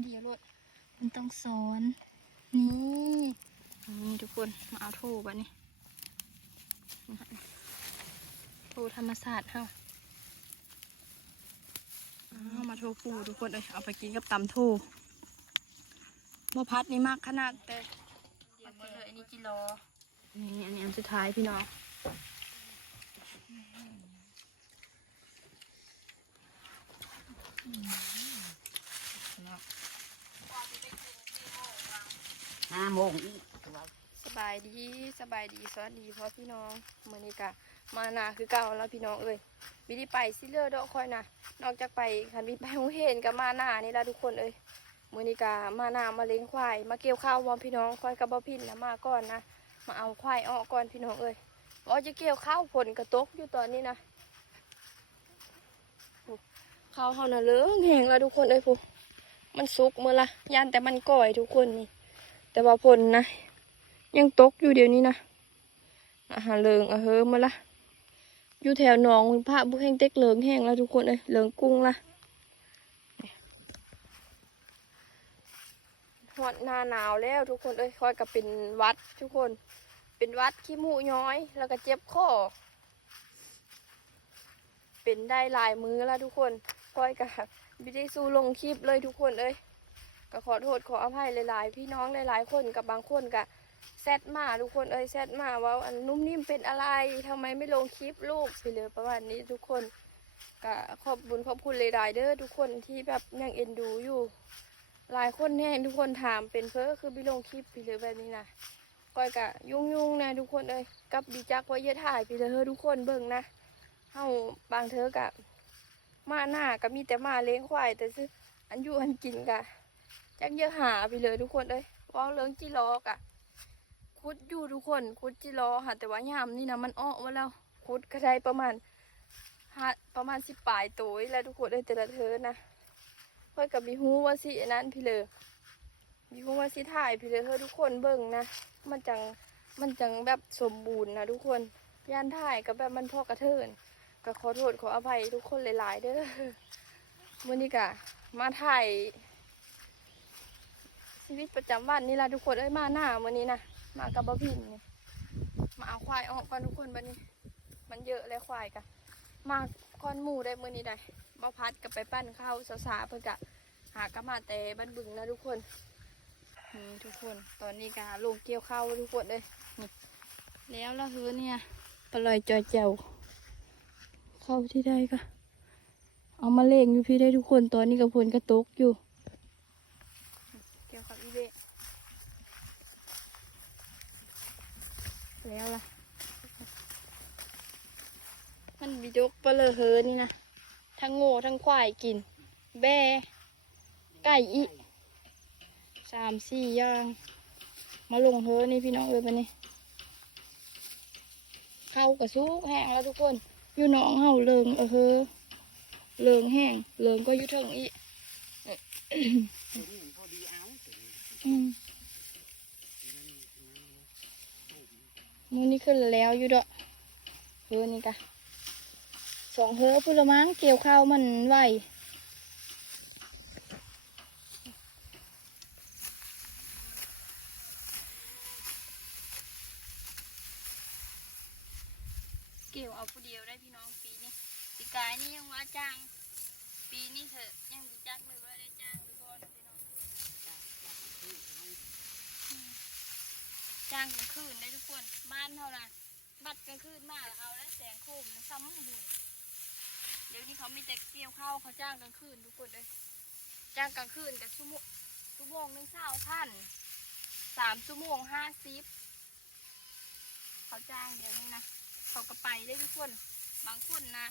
ผู้เดียวรถมันต้องสอนนี่นี่ทุกคนมาเอาโทบันนี้โทธรรมศาสตร์เฮาเอามาโทปูทุกคนเลยเอาไปกินกับตำโทบ่พัดนี่มากขนาดแต่เดี๋ยวเลยอันนี้กิโลนี่อันนี้อันสุดท้ายพี่น้อง ห้าโมงอีกสบายดีสบายดีสวัสดีพ่อพี่น้องมื้อนี้กะมาหนาคือเก่าแล้วพี่น้องเอ้ยวิธีไปซิเลอร์ดอกคอยนะนอกจากไปคันวิไปหงเห็นกับมาหน้านี่ละทุกคนเอ้ยมื้อนี้กะมาหน้ามาเลี้ยงควาย มาเกี่ยวข้าววอมพี่น้องคอยกับบ่พินนะมาก่อนนะมาเอาควายออกก่อนพี่น้องเอ้ยว่าจะเกี่ยวข้าวผลกระตกอยู่ตอนนี้นะข้าวเฮาน่ะเลืองแห้งแล้วทุกคนเอ้ยผู้มันสุกเมื้อละย่านแต่มันก่อยทุกคนนี่ แต่ว่าผลนะ ยังตกอยู่เดี๋ยวนี้นะอาหารเลืองอะเฮอมาละอยู่แถวหนองพระบุแห้งเต็กเลืองแห้งแล้วทุกคนเลยเลืองกุ้งละหอดหน้าหนาวแล้วทุกคนเอ้ยคอยกับเป็นวัดทุกคน เป็นวัดขี้มูย้อย แล้วก็เจ็บคอเป็นได้หลายมือแล้วทุกคนคอยกับบิได้สู้ลงคลิปเลยทุกคนเอ้ย ก็ขอโทษขออภัยหลายๆ พี่น้องหลายๆคนกับบางคนก็แซดมาทุกคนเอ้ยแซดมาว่าอันนุ่มนิ่มเป็นอะไรทำไมไม่ลงคลิปลูกไปเลยประมาณนี้ทุกคนก็ขอบบุญขอบคุณหลายๆเด้อทุกคนที่แบบยังเอ็นดูอยู่ หลายคนแน่ทุกคนถามเป็นเพื่อคือไม่ลงคลิปไปเลยแบบนี้นะก้อยกะยุ่งยุ่งนะทุกคนเอ้ยกับดีจักว่าเยอะถ่ายไปเลยเฮ้ทุกคนเบิ่งนะเฮาบางเธอกะมาหน้าก็มีแต่มาเลี้ยงควายแต่ซื้ออันอยู่อันกินกะ จักเยอะหาไปเลยทุกคนเลยว่าเรื่องจิรอกอะคุดอยู่ทุกคน คุดจิรอค่ะแต่ว่ายามนี่นะมันอ้อมาแล้ว คุดก็ได้ประมาณห้าประมาณสิบปลายตัวแล้วทุกคนเลยแต่ละเธอนะเพื่อกับมีฮู้ว่าสิอันนั้นพี่เลยมีฮู้ว่าสิถ่ายพี่เลยเฮ้อทุกคนเบิ่งนะมันจังมันจังแบบสมบูรณ์นะทุกคนย่านถ่ายกับแบบมันพ่อกระเทินก็ขอโทษขออภัยทุกคนหลาย ๆ เด้อวันนี้กะมาถ่าย ชีวิตประจำวันนี่ละทุกคนเอ้ยมาหน้าวันนี้นะมากับบ่พินนี่มาเอาควายออกก่อนทุกคนบันนี้ มันเยอะเลยควายกะมาคอนหมูได้มือนี้ได้มาพัดกับไปปั้นข้าวสาๆเพื่อกะหากระมาแต่บ้านบึงนะทุกคนนี่ทุกคนตอนนี้กะลงเกี่ยวข้าวทุกคนเลยนี่แล้วละฮือเนี่ยปลอยจอยเจ้าเข้าที่ได้ก็เอามาเล่งอยู่พี่ได้ทุกคนตอนนี้กับพลกระตกอยู่ เกี่ยวกับอีเวะ แล้วล่ะ มันวิจกเปลือเฮอนี่นะ ทั้งโง่ทั้งควายกิน แบ่ไก่อีสามสี่อย่าง มาลงเฮอนี่พี่น้องเอ้ยมานี่เข้ากระซุกแห้งแล้วทุกคน อยู่หนองเฮาเลิงเออเฮอเลิงแห้งเลิงก็ยู่เทิงอีพอดี เอาอืมมูนี่ขึ้นแล้วอยู่ด้อเฮือนี่กะสองเฮือพุ่ละมั้งเกี่ยวข้าวมันไหวเกี่ยวเอาผู้เดียวได้พี่น้องปีนี้ปีกายนี่ยังว่าจ้าง ปีนี้เถอะยังดีจักเลยว่าได้จ้างหรือบ่นะพี่น้อง จ้างกลางคืนได้ทุกคนบ้านเท่านั้นบัดกลางคืนมาแล้วเอาแล้วแสงโคมซ้ำบุญเดี๋ยวนี้เขามีแต่เกี่ยวข้าวเขาจ้างกลางคืนทุกคนเลยจ้างกลางคืนกับชั่วโมงชั่วโมงหนึ่งเศร้าพันสามชั่วโมงห้าสิบเขาจ้างเดี๋ยวนี้นะเขาก็ไปได้ทุกคนบางคนนะ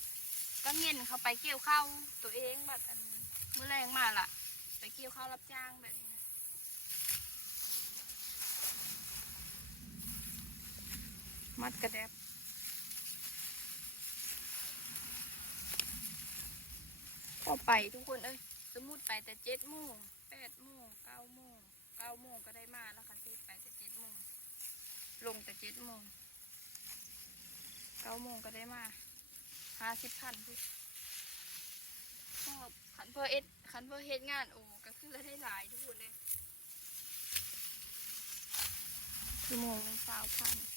ก็เงินเขาไปเกี่ยวข้าวตัวเองแบบมือแรงมาล่ะ ไปเกี่ยวข้าวรับจ้างแบบนี้นะ มัดกระแดบพอไปทุกคนเอ้ยสมมุติไปแต่เจ็ดโมงแปดโมงเก้าโมงเก้าโมงก็ได้มาแล้วค่ะที่ไปแต่เจ็ดโมงลงแต่เจ็ดโมงเก้าโมงก็ได้มาห้าสิบพันพี่ก็ขันเพอเอ็ดขันเพอเฮ็ดงานโอ้ก็คือเราได้หลายทุกคนเลยชั่วโมงหนึ่งสาวพัน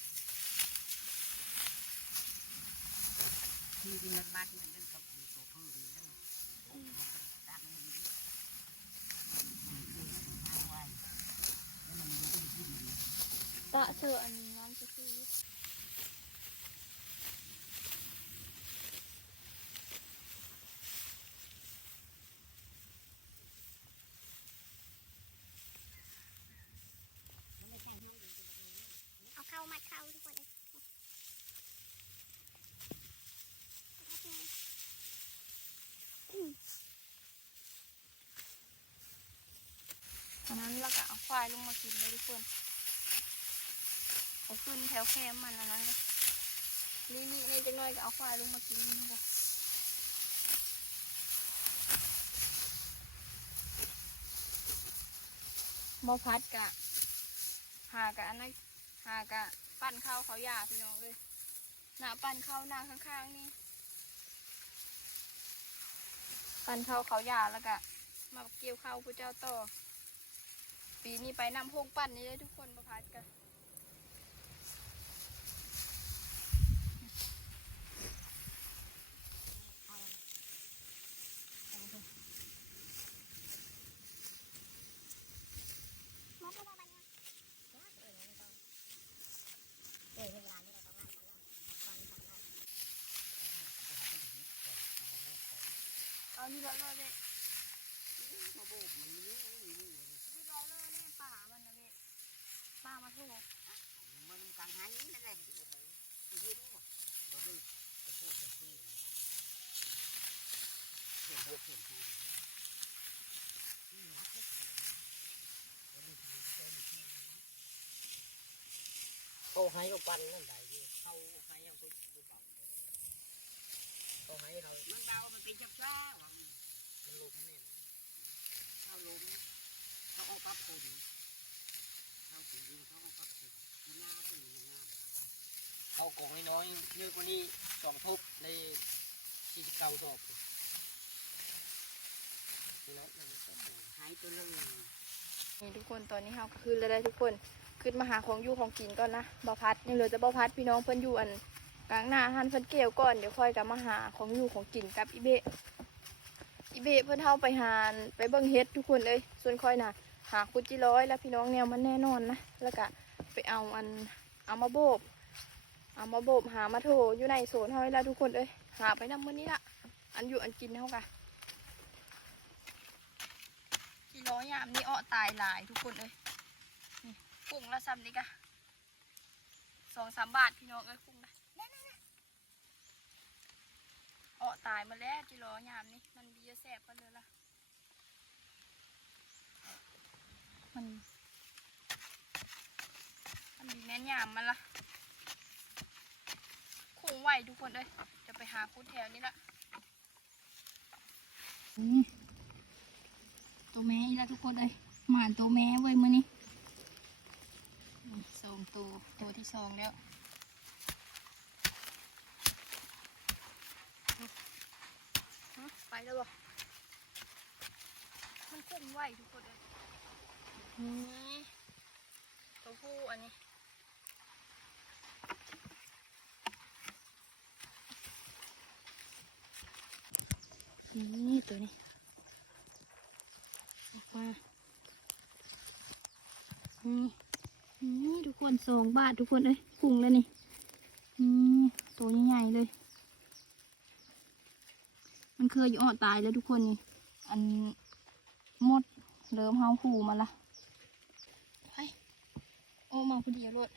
ที่ที่มันมัดมันเรื่องกับตัวพึ่งเรื่องดังนี้เอาไว้แล้วมันอยู่ที่ดินตะเธออันนั้นจะคือ เอาเข้ามัดเข้าทุกคนเลย อันนั้นเราก็เอา ควายลงมากินเลยทุกคนเอาขึ้นแถวแคมมันอันนั้นก็นี่นี่นี่จังน้อยก็เอาควายลงมากินนี่ก็บอพัดกะ หากะอันนั้นหากะ ปั้นข้าวเขาหยาพี่น้องเลยหน้าปั้นข้าวหน้าข้างๆนี่ปั้นข้าวเขาหยาแล้วก็มาเกี่ยวข้าวพระเจ้าต่อ ปีนี้ไปนำพงปั้นนี่เลยทุกคนประพัดกัน มัดเข้ามาบันเนี่ยเออไม่ต้องเออเวลานี้เราต้องไล่ตอนนี้ทำได้ เอานี่ละเลยเว้ย มาโบกมันนี่นี่นี่ นี่ละเลยเนี่ยป่ามันนะเว้ยป่ามาถูก มันกลางหันนั่นแหละยืนหมดเราเลยจะพูดจะพูดเห็นเห็นเห็น เขาให้เราปันนั่นได้ที่เขาให้ยังเป็นหรือเปล่าเขาให้เรามันเบามันเป็นจับจ้ามันลมเนี่ยเขาลงเขาเอาปั๊บคนเขาถึงเขาเอาปั๊บคนหน้าเป็นงามเขากองน้อยๆเยอะกว่านี้สองทุบในสี่สิบเก้าศอกนี่เนาะนั่นก็หายตัวเลยนี่ทุกคนตอนนี้เราก็ขึ้นแล้วได้ทุกคน ขึ้นมาหาของอยู่ของกินก่อนนะบอพัดนี่เหลือจะบอพัดพี่น้องเพิ่นอยู่อันกลางหน้าหันเพิ่นเกี่ยวก่อนเดี๋ยวค่อยกลับมาหาของอยู่ของกินกับอีเบะอีเบะเพิ่นเฮาไปหาไปเบิ่งเฮ็ดทุกคนเลยส่วนค่อยน่ะหาคุจิร้อยแล้วพี่น้องแนวมันแน่นอนนะแล้วก็ไปเอาอันเอามาโบบเอามาโบบหามาโถอยู่ในโซนเฮาแล้วทุกคนเอ้ยหาไปนำมื้อนี้ละอันอยู่อันกินเฮากะจิร้อยยามนี้อ้อตายหลายทุกคนเอ้ย กุ้งละซ้ำนี่กะสองสามบาทพี่น้องเอ้ยกุ้งนะเอ้อตายมาแล้วจิร้อยามนี้มันดีแสบกันเลยล่ะ มันมันมีแม่นยามมันละคงไหวทุกคนเลยจะไปหาคุดแถวนี้ละตัวแม่ล้วทุกคนเลยหมานตัวแม่ไว้ยมื่อนี้ มตัวตัวที่สองแล้วไปแล้วบ่มันคงไหวทุกคนเลยนี่ตัวผู้อันนี้นี่ตัวนี้ออกมานี่ นี่ทุกคนสองบาททุกคนเอ้ยกุ้งแล้วนี่นี่ตัวใหญ่ๆเลย มันเคยอยู่อ่อตายแล้วทุกคนนี่อันมดเริ่มเฮาหูมาละไปโอ้มาพอดีรถ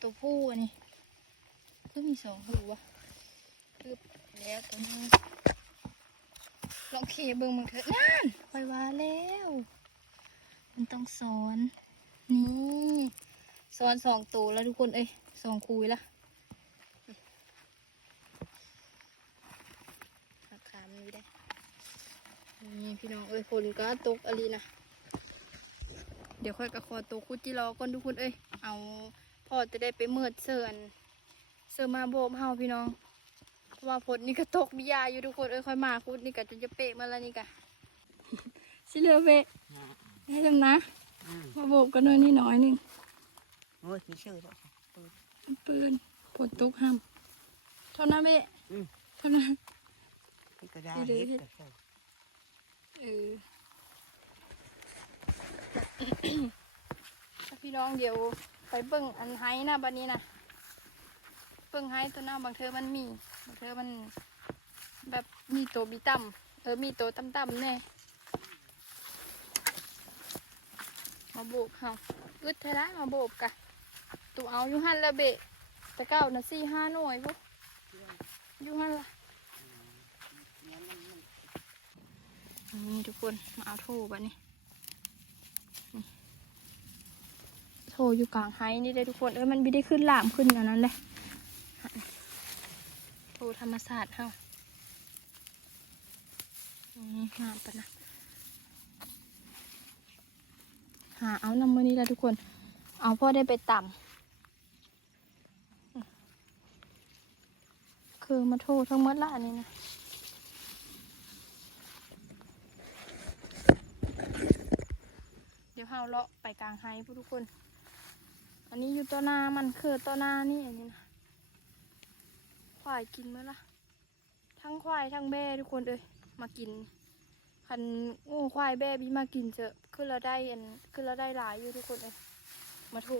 ตัวผู้อันนี้ก็มีสองหูวะคือแล้วตัวนี้ลองเคเบิ่งมึงเถอะนั่นไปว่าแล้ว มันต้องสอน นี่ สอนสองตัวแล้วทุกคนเอ้ยสองคุยละราคามันไม่ได้นี่พี่น้องเอ้ยฝนก็ตกอะไรนะเดี๋ยวค่อยกระคอตัวคุดจิรอก่อนทุกคนเอ้ยเอาพ่อจะได้ไปเมิดเสิร์นเสิร์นมาโบบเฮาพี่น้องเพราะว่าฝนนี่ก็ตกมียาอยู่ทุกคนเอ้ยค่อยมาคุดนี่ก็จนจะเปะมาแล้วนี่กะสิเลอเวะได้จังนะอืมมาโบกกันหน่อยนี่น้อยหนึงโอ้ยมีชื่อแล้วค่ะปืนผลตุกห้ามเท่านั้นเบะอืมเท่านั้นนี่ก็ได้เฮ็กเออพี่น้องเดี๋ยวไปเบิ่งอันไฮนะบัดนี้นะเบิ่งไฮตัวหน้าบางเธอมันมีบางเธอมันแบบมีตัวมีต่ำเออมีตัวต่ำๆแน่มาโบกเฮาอึดเท่าไรมาโบกกะ ตัวเอาอยู่หันละเบะแต่เก้านะสี่ห้าหน่วยพวกอยู่หันละนี่ทุกคนมาเอาโถบัดนี้นี่โถอยู่กลางไฮนี่เลยทุกคนเอ้ยมันไม่ได้ขึ้นหลามขึ้นอย่างนั้นเลยโถธรรมศาสตร์เฮานี่งามปะนะหาเอานำมือนี้แหละทุกคน เอาพ่อได้ไปต่ำอืม คือมาโททั้งหมดละอันนี้นะเดี๋ยวเฮาเลาะไปกลางไฮผู้ทุกคน อันนี้อยู่ต้นนามันคือต้นนานี่อันนี้นะควายกินมั้ยล่ะ ทั้งควายทั้งแบ่ทุกคนเอ้ยมากินคันโง่ควายแบ่บีมากินเจอะคือเราได้อันคือเราได้หลายอยู่ทุกคนเอ้ยมาถู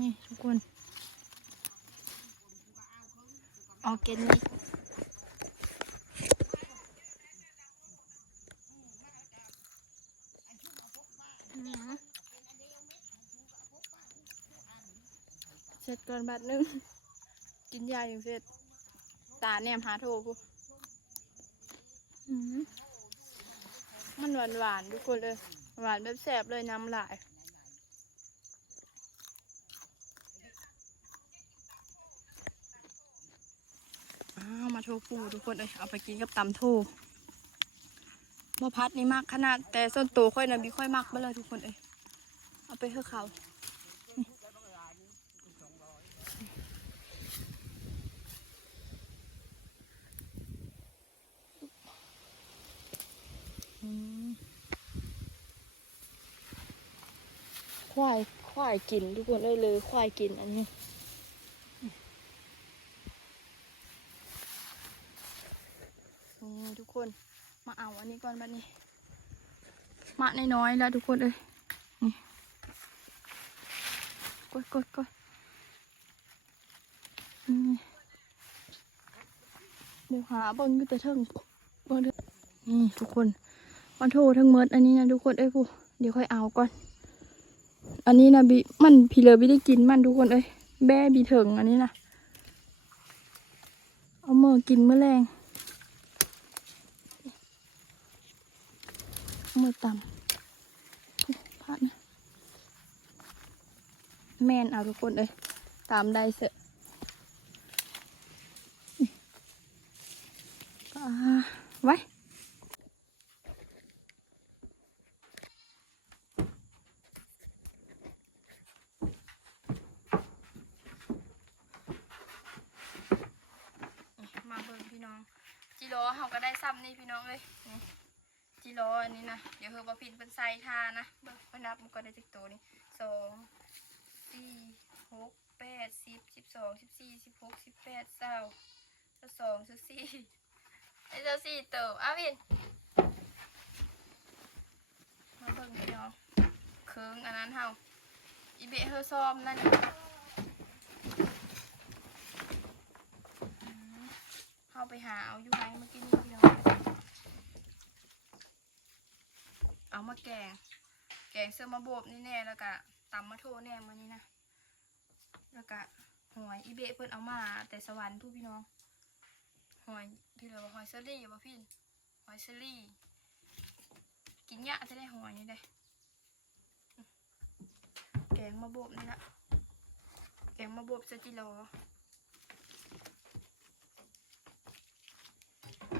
นี่ทุกคนออ กเกนนี่เสร็จก่อนบัดนึง กินยาอย่างเสร็จ ตาแนมหาโทกูมันหวานหวานทุกคนเลย หวานแบบแสบเลยน้ำลาย อ้าวมา โทรปูทุกคนเลยเอาไปกินกับตำโทบ่พัดนี่มากขนาด แต่ส่วนตัวค่อยนะบีค่อยมากเบ้เลยทุกคนเอ้ยเอาไปเถอเขาควายควายกินทุกคนเลยเลยควายกินอันนี้ นี่ทุกคนมาเอาอันนี้ก่อนบัดนี้มาในน้อยๆแล้วทุกคนเลยนี่กดกดกดนี่เดี๋ยวหาบนอยู่แต่เทิงเบนเด้อนี่ทุกคนมันโทรทั้งเมดอันนี้นะทุกคนเอ้ยผู้เดี๋ยวค่อยเอาก่อน อันนี้นะบิมันพีเลอบิได้กินมันทุกคนเอ้ยแบ่บีเถิงอันนี้นะเอาเมื่อกินเมื่อแรง มือต่ำพลาดนะแม่นเอาทุกคนเลยตามได้เสอะนี่ก็อ่าไว้มาเบิ่งพี่น้องจิโร่เขาก็ได้ซ้ำนี่พี่น้องเลยนี่ จิโร่อันนี้นะ เดี๋ยวเฮอบอพินเป็นไซทานะเบิ่งนับมันก็ได้จากตัวนี้สองสี่หกแปดสิบสิบสองสิบสี่สิบหกสิบแปดเศร้าสิบสองสิบสี่ไอ้เจ้าสี่ตัวอาวินมาเบิ่งพี่น้องเคืองอันนั้นเฮาอีเบะเฮอซ้อมนั่นเฮาไปหาเอาอยู่ไหนเมื่อกี้นี่พี่น้อง เอามาแกง แกงเสื้อมาโบบนี่แน่แล้วก็ตำมะโทแน่มานี่นะ แล้วก็หอยอีเบะเพิ่นเอามา แต่สวรรค์ผู้พี่น้อง หอยพี่เลยว่าหอยเซอรี่บ่พี่หอยเซอรี่ กินยะจะได้หอยนี่ได้แกงมาโบบนี่ละแกงมาโบบเซจิโล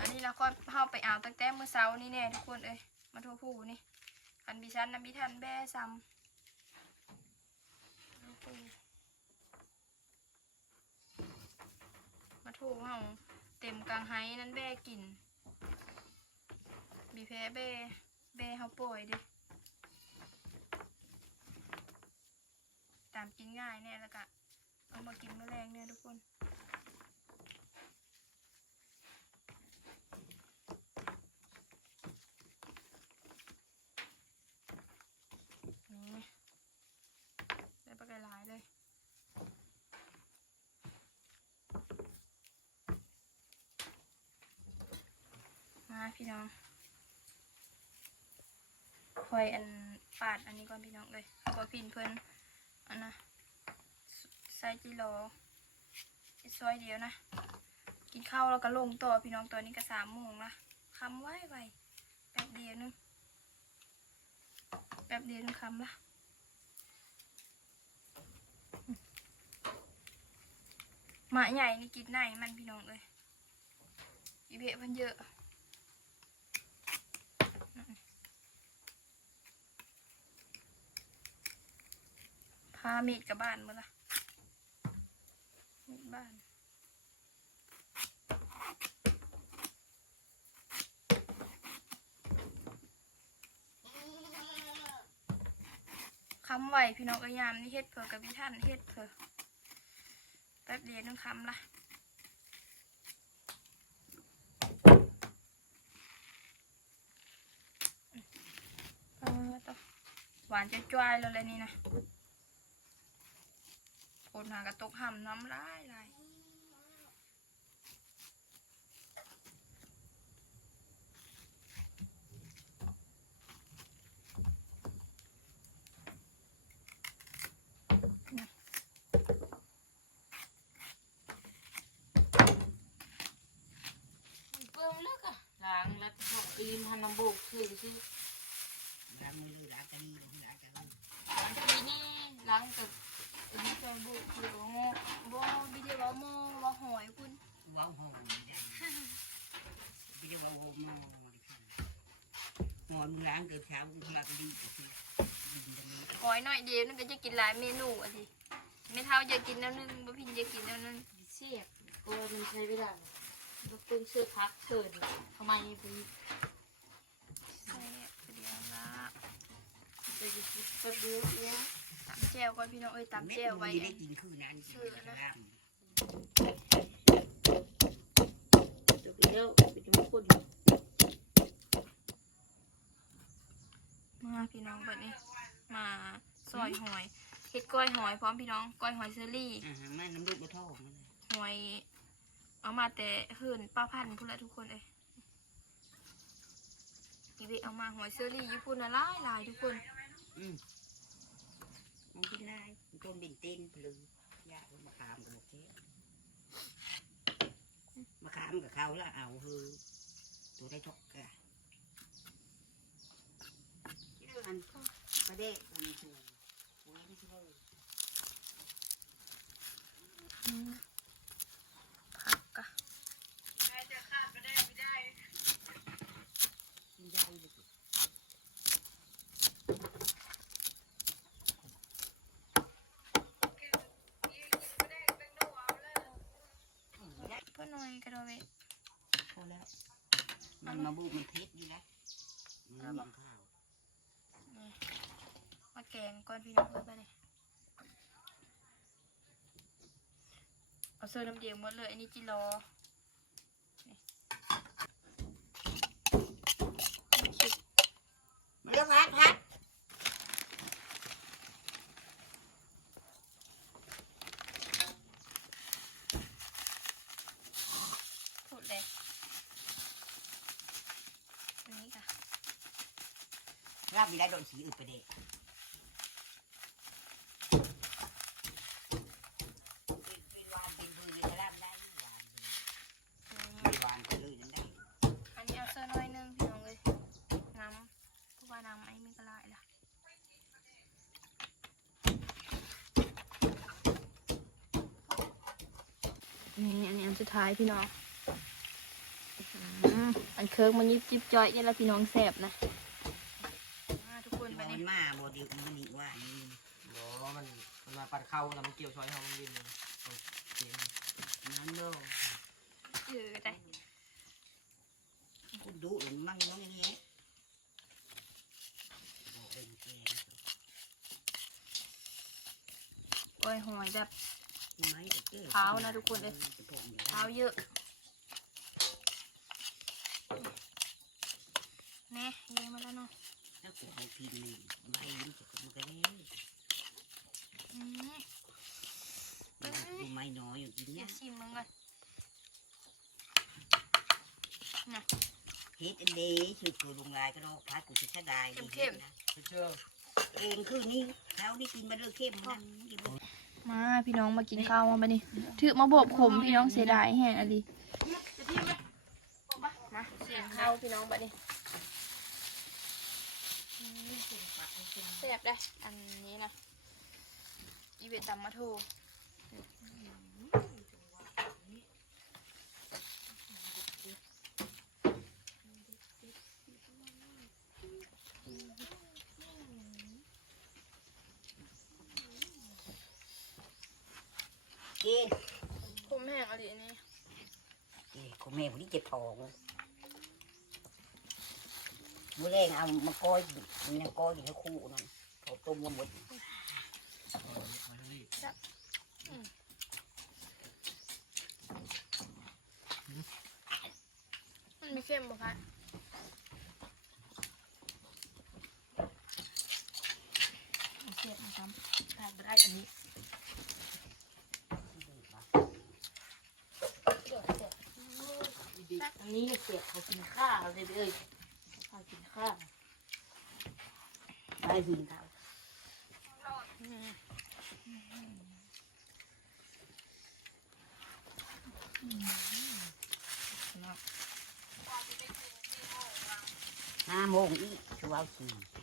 อันนี้เราก็เข้าไปเอาตั้งแต่เมื่อเช้านี่แน่ทุกคนเอ้ย มาโทรผู้นี่อันบิชันนะบิทันแบ่ซ้ำโทรผู้มาโทรเฮาเต็มกลางไห้นั้นแบ่กิน บีแพ้เบเบเขาป่วยดิตามกินง่ายเนี่ยแล้วก็เอามากินแมลงเนี่ยทุกคนได้ปลาไก่หลายเลย มา พี่น้องคอยอันปาดอันนี้ก่อนพี่น้องเลยบอพินเพิ่นอันนะใส่จิโลซอยเดียวนะ กินข้าวแล้วก็ลงต่อพี่น้องตัวนี้ก็สามโมงละคำไว้ไวแป๊บเดียวนึงแป๊บเดียวนึงคำละหมาใหญ่นี่กินไหนมันพี่น้องเลยอีเบะมันเยอะาเมดกับบ้านมือละเมดบ้านคำไหวพี่น้องเอ้ยามนี่เฮ็ดเผอกับพี่ท่านเฮ็ดเผอแป๊บเดียวนึงคำละหวานจะจ้วยเลยนี่นะ คนหากระตกห่ำน้ำลายลายเบิ่มเลิกอะ ล้างแล้วก็ตีนพันน้ำโบกคือสิ ล้างมือล้างกระดีล้างกระดี ทีนี่ล้างกับอันนี้ก็บุกคือว่าโง่บ่บิเดว่าโมว่าหอยคุณ ว้าวหอมไม่ได้ไม่ได้ว้าวหอมนอนหอนล้างเกิดเช้าล้างดีก็คือดินตรงนี้หอยหน่อยเดียวนึงก็จะกินหลายเมนูอะสิไม่เท่าจะกินน้ำนึงบ่พินจะกินน้ำนึงเสียบก็มันใช้ไม่ได้แล้วปึ้งเสื้อพักเสิร์นทำไมไปใส่เดียวละไปหยิบแป๊บเดียวเนี่ยตำแจ่วก่อนพี่น้องเอ้ยตำแจ่วไว้ได้อันกินคือนั้นกินน้จบ แล้วไปจะมาคนมาพี่น้องแบบนี้ มาซอยหอยเฮ็ดก้อยหอยพร้อมพี่น้องก้อยหอยเชอรี่ำอ่าแม่น้ำลูกกระท่อมันเลยหอยเอามาแต่เหินป้าพันธุ์พุ่นละทุกคนเอ้ยอีเวเอามาหอยเชอรี่ญี่ปุ่นน่ะหลายหลายทุกคนอืมมันกินได้มันต้นเป็นเต้นพลือยามาขามกับโอเคมา ขามกับเขาแล้วเอาเฮือตัวได้ทอกกะที่เรื่องอันประเด็กมันถูกหัวไม่ใช่เลย อืมผักกะ กินได้เลย ก็หน่อยกระโดดเวทพอแล้วมันมาบุกมันเพชรดีแล้วมันมีข้าวนี่มาแกงก่อนพี่น้องเอ้ยไปเลยเอาเสื้อน้ำเดียงหมดเลยอันนี้จิรอนี่คิด มาเลือกพัดพัด พูดเลยอันนี้ค่ะ รับมีได้โดนสีอื่นไปเด็กเป็นวานเป็นบือจะรับได้วานอืมเป็นวานไปเลยนั่นได้อันนี้เอาเสื้อน้อยนึงพี่น้องเลยน้ำเพราะว่าน้ำไอ้ไม่กระไรล่ะนี่อันนี้อันสุดท้ายพี่น้องอันเคิร์กมันยิบจิบจอยนี่แหละพี่น้องแสบนะ ปัดเข้าแล้มันเกี่ยวช้อยเขามันยินเลยโอเคนั่นเนาะเออได้คุณดูหลงนั่งน้องอย่างนี้โอ้ยหอยแบบเท้านะทุกคนเลยเท้าเยอะแม่เลี้งมาแล้วเนาะถ้ากูเอาพินใบมันจะกลไกั ดูไม้น้อยอยู่กินเดี๋เนี่ยวยชิมมึงก่อนเฮ็ดอันเดย์ชื่อกูลุงลายก็รอกพัดกูจะได้นะเชื่อเองคือนี่เท้านี่กินมาด้วยเข้มนั่นกินบ่มาพี่น้องมากินข้าวมาบัดนี้ถือมาโบกขมพี่น้องเสียดายแห้งอะดิมาเสียงข้าวพี่น้องบัดนี้อืมแซ่บได้ อันนี้นะ อีเวนตำมาโทกินขมแห้งอะดิอันนี้เอ้ยของแม่คนนี้เจ็บท้องมื้อแรงเอามาก้อยมันยังก้อยอยู่ในคู่นั่นเขาต้มมาหมด มันไม่เข้มบ่คะเอาเสียบนะครับขาดบ่ได้อันนี้อันนี้เสียเขากินข้าวเลยเอ้ยเขากินข้าวไปหินเขาห้าโมงอีกชัวร์สี่